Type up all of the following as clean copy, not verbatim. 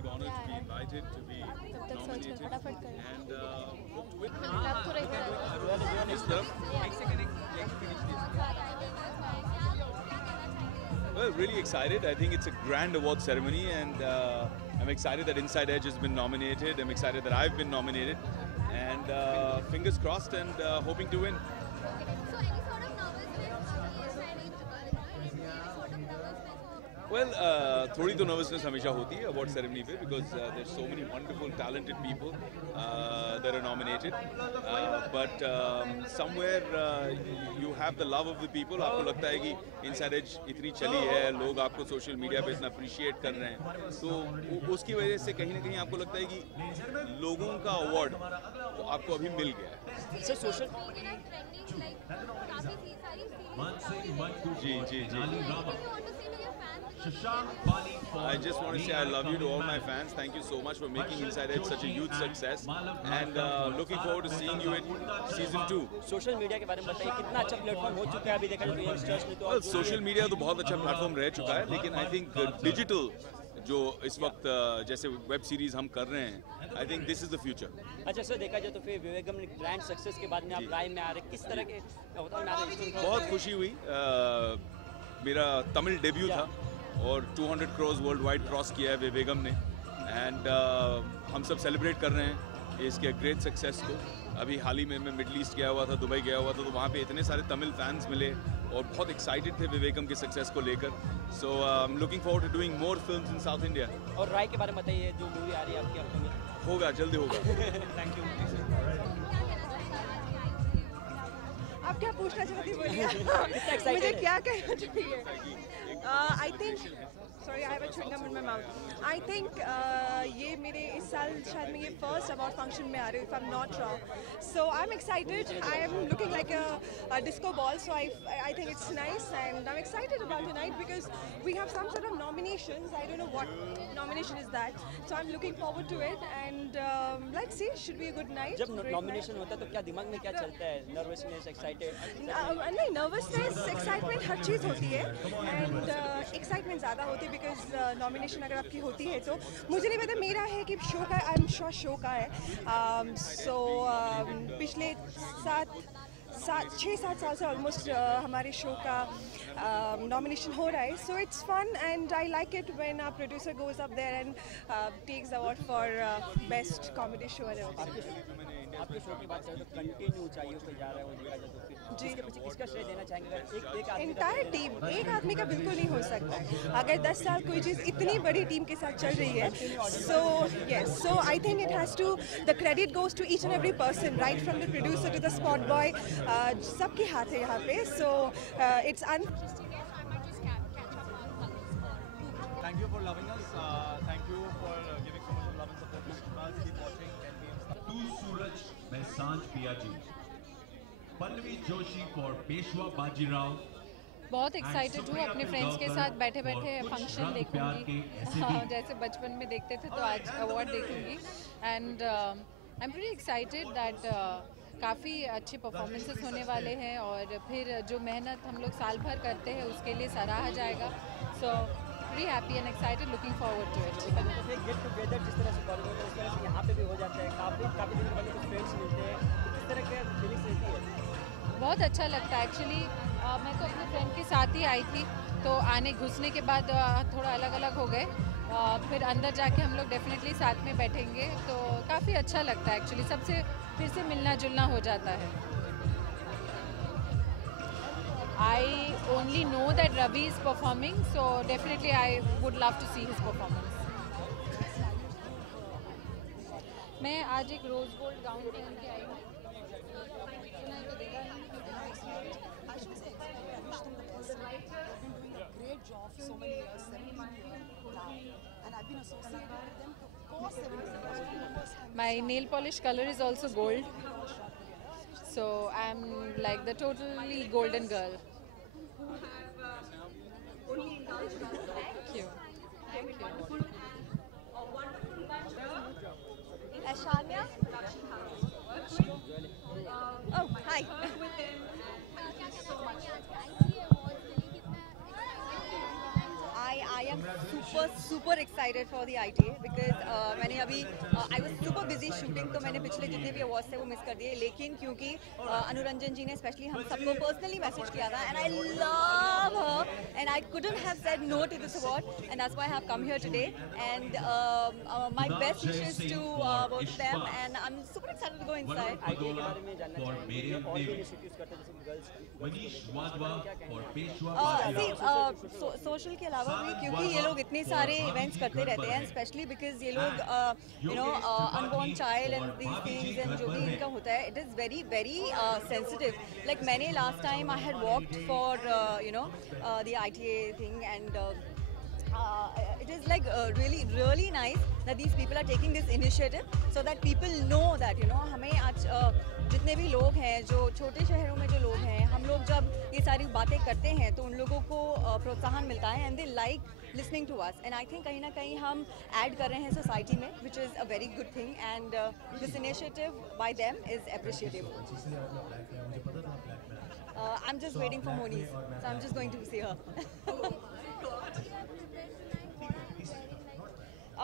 Honored to be invited to be nominated and hope to win. इस तरफ Well, really excited. I think it's a grand award ceremony, and I'm excited that Inside Edge has been nominated. I'm excited that I've been nominated, and fingers crossed and hoping to win. Well, थोड़ी तो nervousness हमेशा होती है award ceremony पे because there's so many wonderful, talented people that are nominated. But somewhere you have the love of the people. आपको लगता है कि Inside Edge इतनी चली है, लोग आपको social media पे इतना appreciate कर रहे हैं, तो उसकी वजह से कहीं ना कहीं आपको लगता है कि लोगों का award तो आपको अभी मिल गया है. सर सोशल ji. I just want to say I love you to all my fans. Thank you so much for making Inside Edge such a huge success, and looking forward to seeing you in season 2. Social media के बारे में बताइए, कितना अच्छा platform हो चुका है अभी देखा जाए यंगस्टर्स में तो. Well, सोशल मीडिया तो बहुत अच्छा प्लेटफॉर्म रह चुका है, लेकिन आई थिंक डिजिटल जो इस वक्त जैसे वेब सीरीज हम कर रहे हैं, आई think this is the future. अच्छा सर, देखा जाए तो फिर विवेकम ग्रैंड सक्सेस के बाद में आप प्राइम में आ रहे, किस तरह के बहुत खुशी हुई. मेरा तमिल डेब्यू था और 200 crores वर्ल्ड वाइड क्रॉस किया है विवेकम ने, एंड हम सब सेलिब्रेट कर रहे हैं इसके ग्रेट सक्सेस को. अभी हाल ही में मैं मिडल ईस्ट गया हुआ था, दुबई गया हुआ था, तो वहाँ पे इतने सारे तमिल फैंस मिले और बहुत एक्साइटेड थे विवेकम के सक्सेस को लेकर. So I am looking forward to doing more films in South India. और राय के बारे में बताइए, जो मूवी आ रही है आपकी अपकमिंग. होगा, जल्दी होगा. Thank you. आप क्या पूछना चाहती बोलिए. मुझे क्या कहना चाहिए. I think, sorry, I have a chewing gum in my mouth. I think ये मेरे इस साल शायद मैं ये first award function में आ रही हूँ, if I'm not wrong. So I'm excited. I am looking like a disco ball, so I think it's nice, and I'm excited about tonight because we have some sort of nominations. I don't know what nomination is that, so I'm looking forward to it, and let's see, should be a good night. जब nomination होता है तो क्या दिमाग में क्या चलता है? Nervousness, excited? नहीं, nervousness, excitement हर चीज़ होती है, and एक्साइटमेंट ज़्यादा होती है बिकॉज नॉमिनेशन अगर आपकी होती है तो मुझे नहीं पता मेरा है कि शो का, आई एम श्योर शो का है. सो पिछले 6-7 साल से ऑलमोस्ट हमारे शो का नॉमिनेशन हो रहा है. So it's fun and I like it when our producer goes up there and takes award for best comedy show. आपके शो की बात करें तो कंटिन्यू ऊंचाइयों पे जा रहा है वो, देखा जाए तो फिर जी इसके पीछे किसका श्रेय देना चाहेंगे? अगर एक एंटायर टीम, एक आदमी का बिल्कुल नहीं हो सकता है. अगर 10 साल कोई चीज़ इतनी बड़ी टीम के साथ चल रही है, so yes, so I think it has to, the credit goes to each and every person, right from the producer to the spot boy. सबके हाथ है यहाँ पे. So it's Thank you for loving us. Thank you for giving so much of love and support to us. Keep watching NBM. तू सूरज मैं सांझ पिया जी. Pallavi Joshi for Peshwa Bajirao. बहुत एक्साइटेड हूँ अपने फ्रेंड्स के साथ बैठे बैठे फंक्शन देखूंगी. जैसे बचपन में देखते थे तो आज अवार्ड देखूंगी. And I am pretty excited that काफ़ी अच्छे परफॉर्मेंसेस होने वाले हैं और फिर जो मेहनत हम लोग साल भर करते हैं उसके लिए सराहा जाएगा. सो pretty happy and excited, looking forward to it. Get together जिस तरह से बॉलीवुड में उस तरह से यहाँ पे भी हो जाता है, काफ़ी दिन बाद कुछ फ्रेंड्स मिलते हैं, तो किस तरह के फीलिंग्स रहती है? बहुत अच्छा लगता है एक्चुअली. मैं तो अपने फ्रेंड के साथ ही आई थी, तो आने घुसने के बाद थोड़ा अलग अलग हो गए. फिर अंदर जाके हम लोग डेफिनेटली साथ में बैठेंगे, तो काफ़ी अच्छा लगता है एक्चुअली. सबसे फिर से मिलना जुलना हो जाता है. I only know that Ravi is performing, so definitely I would love to see his performance. मैं आज एक रोज गोल्ड गाउन पहन के आई हूँ. Great job for so many years, 17 years, and I've been associated with them for 17 years. My nail polish color is also gold. So I'm like the totally golden girl. Thank you. Thank you. Ashanya. Oh, hi. I am super excited for the ITA because मैंने अभी I was super busy shooting तो मैंने पिछले जितने भी awards थे वो miss कर दिए, लेकिन क्योंकि अनुरंजन जी ने स्पेशली हम सबको पर्सनली मैसेज किया था and I love her and I couldn't have said no to this award and that's why I have come here today and my best wishes to both of them and I'm super excited to go inside. ITA के बारे में जानना चाहेंगे और भी initiatives करते हैं जैसे गर्ल्स सोशल के अलावा भी क्योंकि ये लोग इतने सारे इवेंट्स करते रहते हैं स्पेशली बिकॉज ये लोग unborn child and these things and जो भी इनका होता है it is very very sensitive like मैंने last time I had walked for the ITA thing and it is like really nice that these people are taking this initiative so that people know that हमें आज जितने भी लोग हैं जो छोटे शहरों में जो लोग हैं हम लोग जब ये सारी बातें करते हैं तो उन लोगों को प्रोत्साहन मिलता है and they like listening to us and I think कहीं ना कहीं हम ऐड कर रहे हैं सोसाइटी में which is a very good thing and this initiative by them is appreciable. I'm just waiting for Moni's so I'm just going to see her.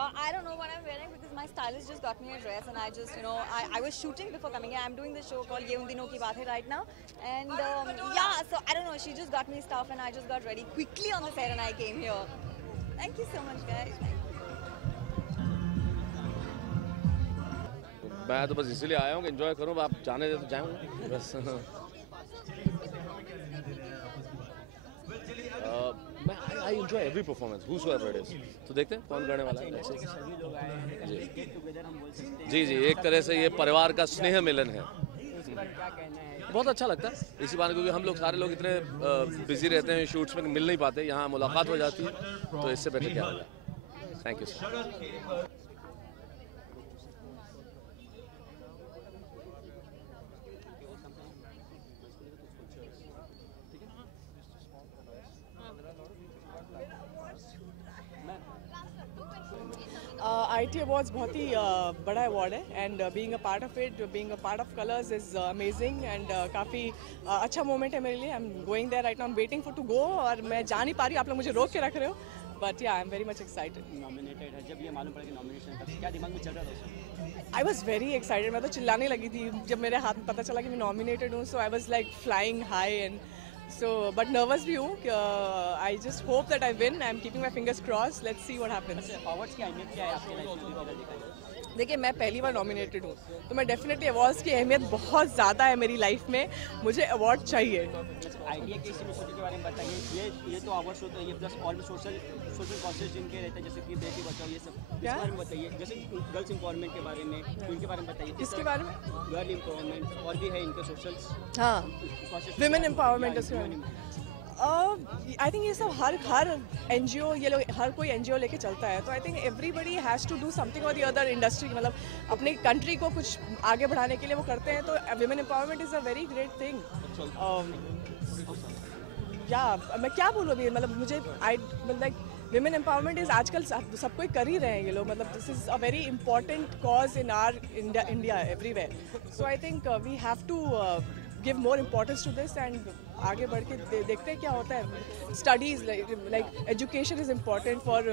I don't know what I'm wearing because my stylist just got me a dress and I just, I was shooting before coming here. I'm doing this show called Ye Un Dino Ki Baat Hai right now. And yeah, so I don't know, she just got me stuff and I just got ready quickly on the set and I came here. Thank you so much guys. मैं तो बस इसलिए आया हूँ कि enjoy करूँ, आप जाने दे तो जाऊँगा बस. I enjoy every performance, whosoever it is. तो देखते हैं कौन गाने वाला है. सभी लोग आए हैं जी जी, एक तरह से ये परिवार का स्नेह मिलन है. इसके बारे में क्या कहना है? बहुत अच्छा लगता है इसी बार क्योंकि हम लोग सारे लोग इतने बिजी रहते हैं शूट्स में मिल नहीं पाते, यहाँ मुलाकात हो जाती है तो इससे बेटर क्या होगा. Thank you sir. ITA Awards बहुत ही बड़ा अवार्ड है and being a part of it, being a part of Colors is amazing and काफ़ी अच्छा मोमेंट है मेरे लिए. I am going there right now, I am waiting for to go और मैं जा नहीं पा रही, आप लोग मुझे रोक के रख रहे हो बट या I am very much excited. Nominated है, जब ये मालूम पड़ा कि नॉमिनेशन था क्या दिमाग में चल रहा था? आई वॉज वेरी एक्साइटेड, मैं तो चिल्लाने लगी थी जब मेरे हाथ में पता चला कि मैं नॉमिनेटेड हूँ. So I was like flying high and so but nervous भी हूँ. I just hope that I win. I'm keeping my fingers crossed. Let's see what happens. Awards की अहमियत क्या है आपके लाइफ में? देखिए मैं पहली बार नॉमिनेटेड हूँ तो मैं डेफिनेटली अवार्ड्स की अहमियत बहुत ज़्यादा है मेरी लाइफ में, मुझे अवार्ड चाहिए. ITA के इस इनिशिएटिव के बारे में बताइए. ये तो अवार्ड्स होते हैं, ये प्लस और भी सोशल कॉसेज जिनके रहते हैं जैसे कि बेटी बचाओ, ये सब इसके बारे में बताइए. जैसे गर्ल्स एम्पावरमेंट के बारे में, इनके बारे में बताइए. इसके बारे में गर्ल एम्पावरमेंट और भी है इनके सोशल, हाँ विमेन एम्पावरमेंट उसके बारे में. आई थिंक ये सब हर NGO, ये लोग हर कोई NGO लेके चलता है तो I think everybody has to do something और दी अदर इंडस्ट्री, मतलब अपने कंट्री को कुछ आगे बढ़ाने के लिए वो करते हैं. तो women empowerment is a very great thing. या मैं क्या बोलूँ अभी, मतलब मुझे लाइक विमेन एम्पावरमेंट इज़ आजकल सब कोई कर ही रहे हैं ये लोग, मतलब this is a very important cause in our India everywhere. So I think we have to give more importance to this and आगे बढ़ के देखते हैं क्या होता है. Studies like education is important for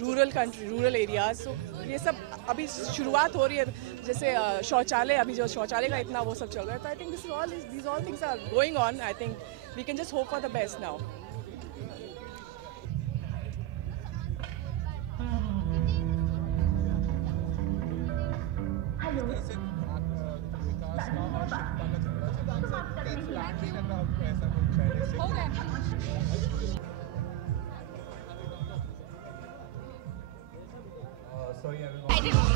rural areas. सो ये सब अभी शुरुआत हो रही है, जैसे शौचालय, अभी जो शौचालय का इतना वो सब चल रहा है. तो I think this all things are going on. I think we can just hope for the best now.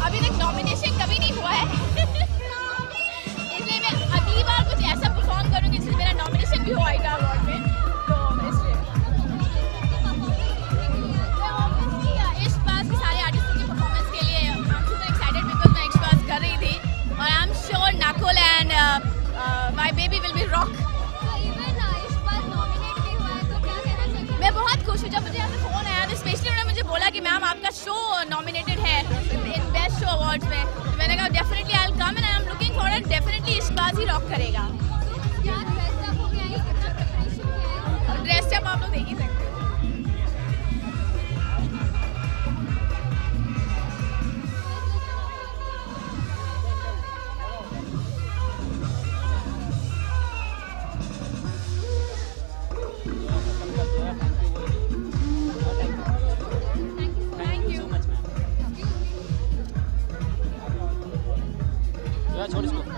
अभी तक नॉमिनेशन कभी नहीं हुआ है इसलिए मैं अगली बार कुछ ऐसा परफॉर्म करूंगी जिससे मेरा नॉमिनेशन भी हो ITA अवार्ड में. तो इसलिए इश्क बाज के सारे आर्टिस्टों की परफॉर्मेंस के लिए I am super excited because मैं इश्क बाज कर रही थी और I am sure Nakul and my baby will be rock. मैं बहुत खुश हूँ. जब मुझे यहाँ से फ़ोन आया तो स्पेशली उन्होंने मुझे बोला कि मैम आपका शो नॉमिनेटेड है इन बेस्ट शो अवार्ड्स में. मैंने कहा definitely I will come and thank you so much ma'am. छोड़ इसको।